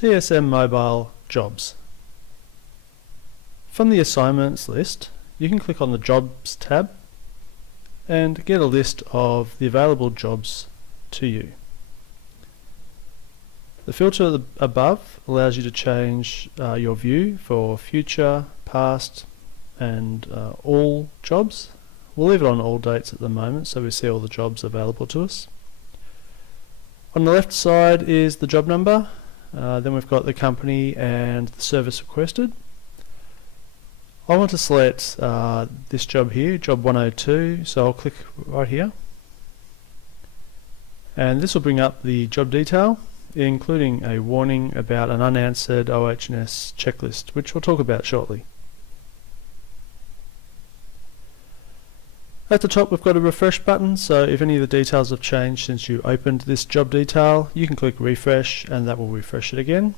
TSM Mobile Jobs. From the assignments list, you can click on the Jobs tab and get a list of the available jobs to you. The filter above allows you to change your view for future, past and all jobs. We'll leave it on all dates at the moment so we see all the jobs available to us. On the left side is the job number, then we've got the company and the service requested. I want to select this job here, job 102, so I'll click right here. And this will bring up the job detail, including a warning about an unanswered OH&S checklist, which we'll talk about shortly. At the top we've got a refresh button, so if any of the details have changed since you opened this job detail, you can click refresh and that will refresh it again,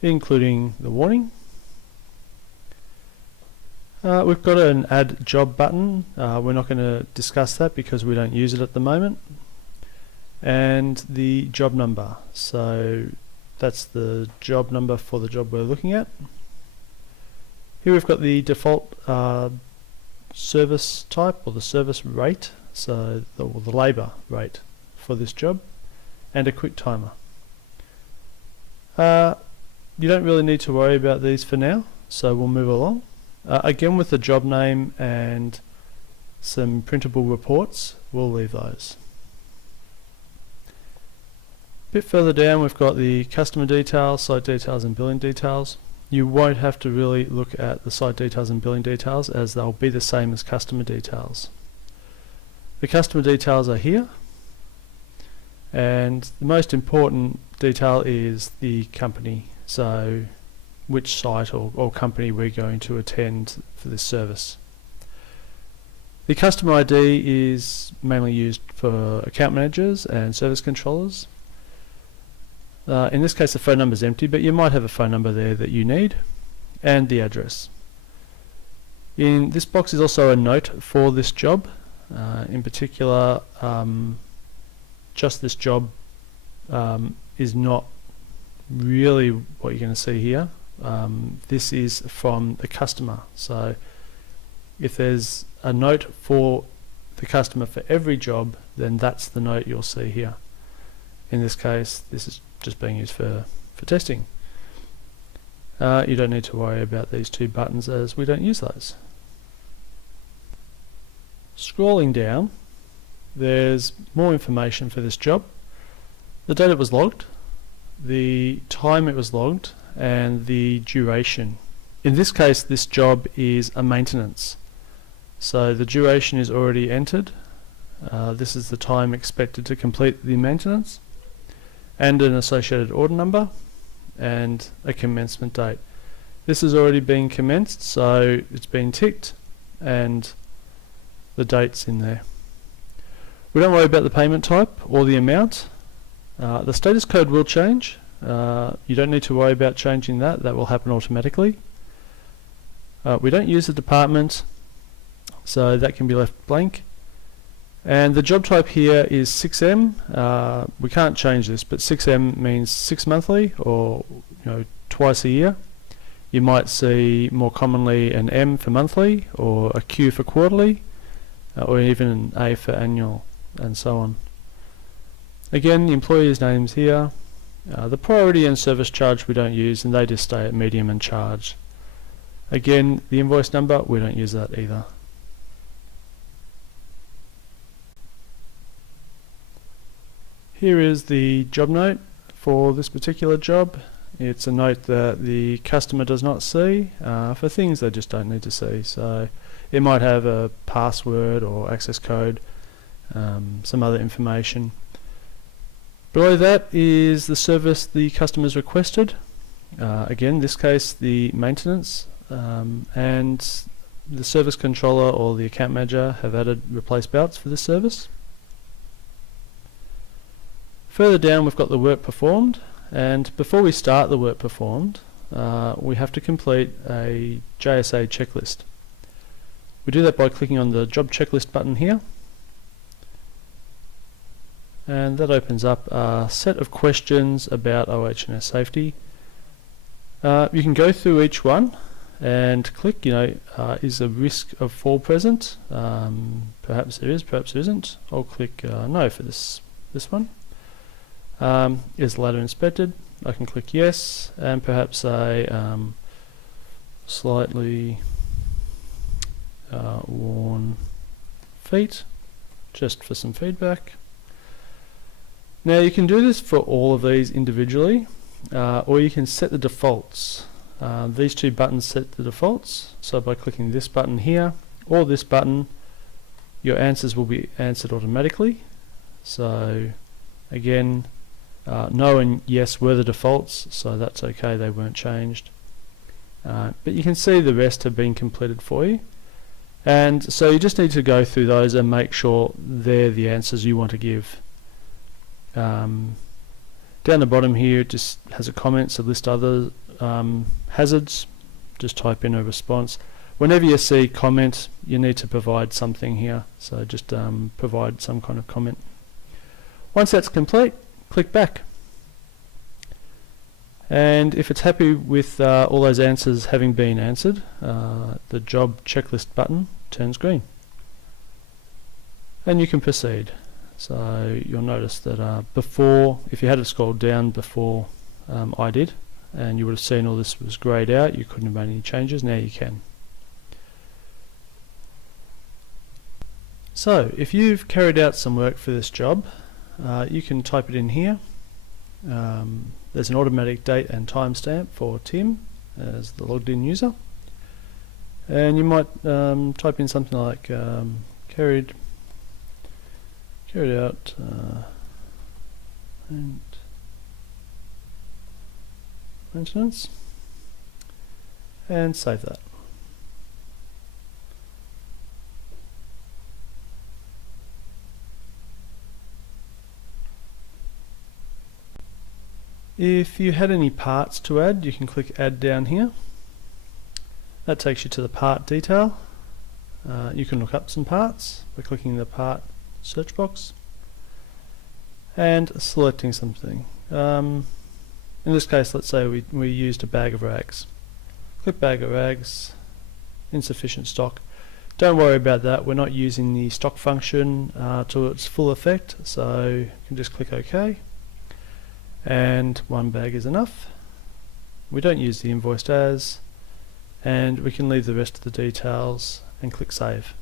including the warning. We've got an add job button. We're not going to discuss that because we don't use it at the moment. And the job number, so that's the job number for the job we're looking at. Here we've got the default service type or the service rate, so the labour rate for this job, and a quick timer. You don't really need to worry about these for now, so we'll move along. Again, with the job name and some printable reports, we'll leave those. A bit further down we've got the customer details, site details and billing details. You won't have to really look at the site details and billing details as they'll be the same as customer details. The customer details are here, and the most important detail is the company, so which site or company we're going to attend for this service. The customer ID is mainly used for account managers and service controllers. In this case the phone number is empty, but you might have a phone number there that you need, and the address. In this box is also a note for this job. In particular, just this job is not really what you're going to see here. This is from the customer, so if there's a note for the customer for every job, then that's the note you'll see here. In this case, this is just being used for testing. You don't need to worry about these two buttons as we don't use those. Scrolling down, there's more information for this job. The date it was logged, the time it was logged, and the duration. In this case, this job is a maintenance, so the duration is already entered. This is the time expected to complete the maintenance, and an associated order number, and a commencement date. This has already been commenced, so it's been ticked, and the date's in there. We don't worry about the payment type or the amount. The status code will change. You don't need to worry about changing that. That will happen automatically. We don't use the department, so that can be left blank. And the job type here is 6M. We can't change this, but 6M means 6 monthly, or twice a year. You might see more commonly an M for monthly, or a Q for quarterly, or even an A for annual, and so on. Again, the employee's name's here. The priority and service charge we don't use, and they just stay at medium and charge. Again, the invoice number, we don't use that either. Here is the job note for this particular job. It's a note that the customer does not see for things they just don't need to see. So it might have a password or access code, some other information. Below that is the service the customer's requested. Again, in this case, the maintenance, and the service controller or the account manager have added replace belts for this service. Further down we've got the work performed, and before we start the work performed, we have to complete a JSA checklist. We do that by clicking on the job checklist button here. and that opens up a set of questions about OH&S safety. You can go through each one and click, is a risk of fall present? Perhaps there is, perhaps there isn't. I'll click no for this one. Is the ladder inspected? I can click yes, and perhaps say slightly worn feet, just for some feedback. Now you can do this for all of these individually, or you can set the defaults. These two buttons set the defaults, so by clicking this button here or this button, your answers will be answered automatically. So again, no and yes were the defaults, so that's okay, they weren't changed. But you can see the rest have been completed for you, and so you just need to go through those and make sure they're the answers you want to give. Down the bottom here it just has a comment, so list other hazards. Just type in a response. Whenever you see comment, you need to provide something here, so just provide some kind of comment. Once that's complete, click back, and if it's happy with all those answers having been answered, the job checklist button turns green and you can proceed. So you'll notice that before, if you had it scrolled down before I did, and you would have seen all this was greyed out, you couldn't have made any changes. Now you can. So if you've carried out some work for this job, you can type it in here. There's an automatic date and timestamp for Tim as the logged in user, and you might type in something like carried out and maintenance, and save that. If you had any parts to add, you can click add down here. That takes you to the part detail. You can look up some parts by clicking the part search box and selecting something. In this case, let's say we used a bag of rags. Click bag of rags, insufficient stock. Don't worry about that, we're not using the stock function to its full effect, so you can just click OK. And one bag is enough. We don't use the invoiced as, and we can leave the rest of the details and click save.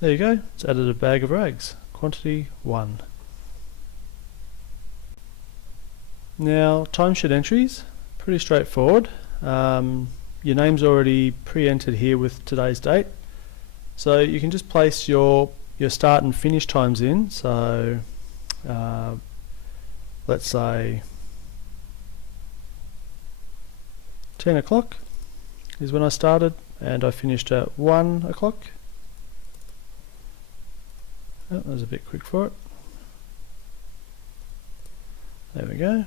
There you go, it's added a bag of rags, quantity 1. Now timesheet entries, pretty straightforward. Your name's already pre-entered here with today's date, so you can just place your start and finish times in. So let's say 10 o'clock is when I started and I finished at 1 o'clock. Oh, that was a bit quick for it. There we go.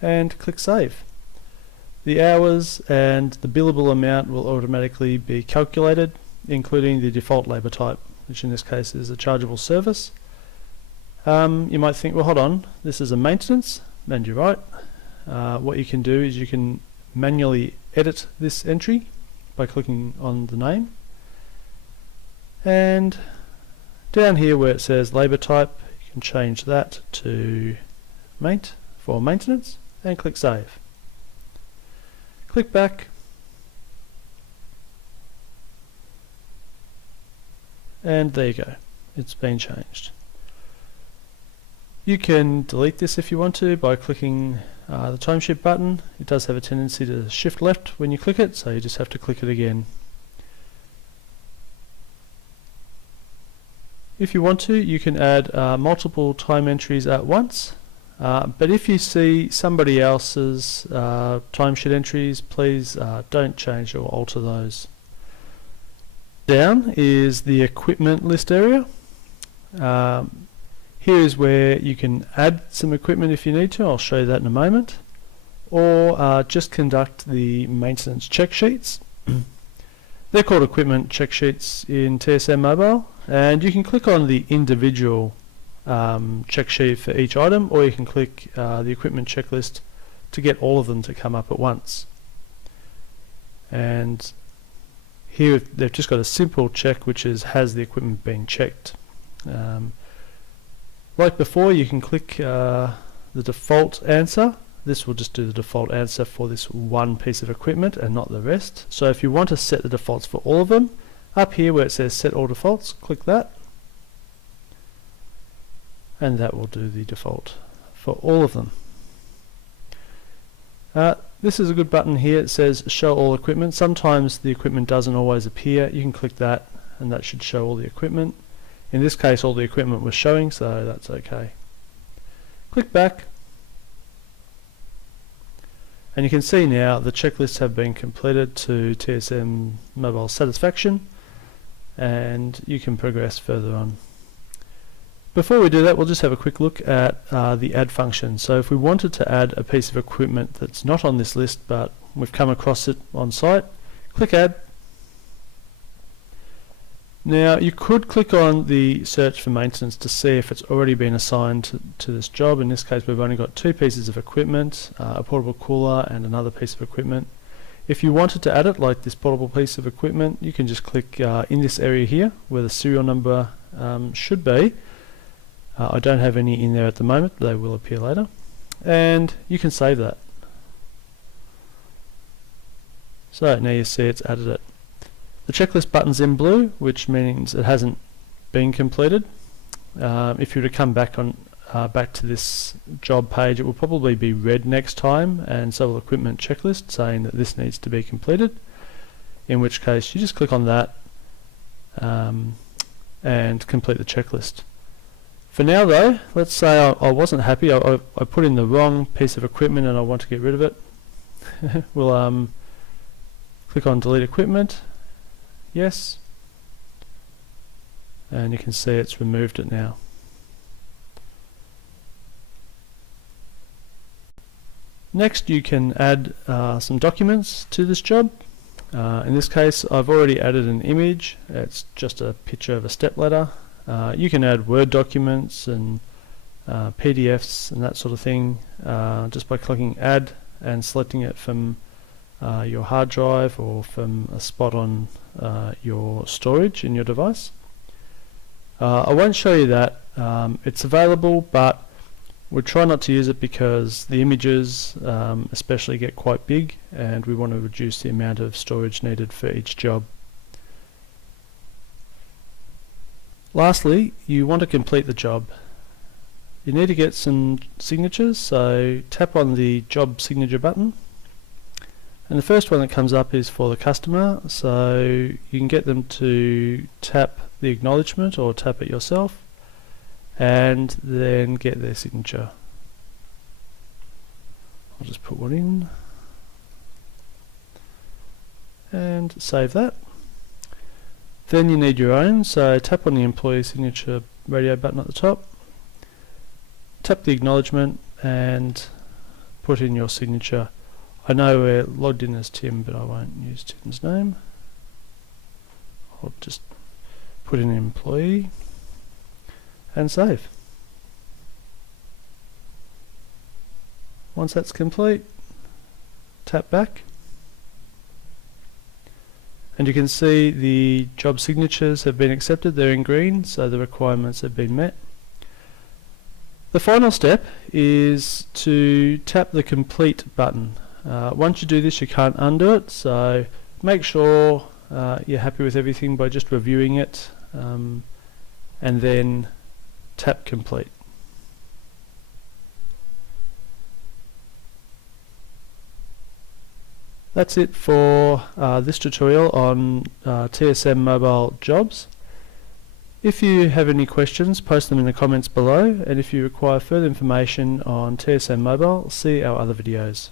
And click save. The hours and the billable amount will automatically be calculated, including the default labour type, which in this case is a chargeable service. You might think, well, hold on, this is a maintenance, and you're right. What you can do is you can manually edit this entry by clicking on the name, and down here where it says labour type, you can change that to maint for maintenance and click save. Click back, and there you go, it's been changed. You can delete this if you want to by clicking the timesheet button. It does have a tendency to shift left when you click it, so you just have to click it again. If you want to, you can add multiple time entries at once, but if you see somebody else's timesheet entries, please don't change or alter those. Down is the equipment list area. Here is where you can add some equipment if you need to, I'll show you that in a moment, or just conduct the maintenance check sheets. They're called equipment check sheets in TSM Mobile, and you can click on the individual check sheet for each item, or you can click the equipment checklist to get all of them to come up at once. And here they've just got a simple check, which is, has the equipment been checked? Like before, you can click the default answer. This will just do the default answer for this one piece of equipment and not the rest. So if you want to set the defaults for all of them, up here where it says set all defaults, click that, and that will do the default for all of them. This is a good button here. It says show all equipment. Sometimes the equipment doesn't always appear. You can click that and that should show all the equipment. In this case all the equipment was showing, so that's okay. Click back and you can see now the checklists have been completed to TSM Mobile satisfaction, and you can progress further on. Before we do that, we'll just have a quick look at the add function. So if we wanted to add a piece of equipment that's not on this list but we've come across it on site, click add. Now you could click on the search for maintenance to see if it's already been assigned to this job. In this case we've only got two pieces of equipment, a portable cooler and another piece of equipment. If you wanted to add it, like this portable piece of equipment, you can just click in this area here where the serial number should be. I don't have any in there at the moment, but they will appear later. And you can save that. So now you see it's added it. The checklist button's in blue, which means it hasn't been completed. If you were to come back to this job page, it will probably be red next time, and so will equipment checklist, saying that this needs to be completed. In which case you just click on that and complete the checklist. For now though, let's say I wasn't happy, I put in the wrong piece of equipment and I want to get rid of it. We'll click on delete equipment, yes, and you can see it's removed it now. Next you can add some documents to this job. In this case I've already added an image. It's just a picture of a stepladder. You can add Word documents and PDFs and that sort of thing just by clicking add and selecting it from your hard drive or from a spot on your storage in your device. I won't show you that. It's available, but we'll try not to use it because the images especially get quite big and we want to reduce the amount of storage needed for each job. Lastly, you want to complete the job. You need to get some signatures, so tap on the job signature button. And the first one that comes up is for the customer, so you can get them to tap the acknowledgement or tap it yourself and then get their signature. I'll just put one in and save that. Then you need your own, so tap on the employee signature radio button at the top, tap the acknowledgement and put in your signature. I know we're logged in as Tim, but I won't use Tim's name. I'll just put in employee and save. Once that's complete, tap back. And you can see the job signatures have been accepted. They're in green, so the requirements have been met. The final step is to tap the complete button. Once you do this, you can't undo it, so make sure you're happy with everything by just reviewing it and then tap complete. That's it for this tutorial on TSM Mobile jobs. If you have any questions, post them in the comments below, and if you require further information on TSM Mobile, see our other videos.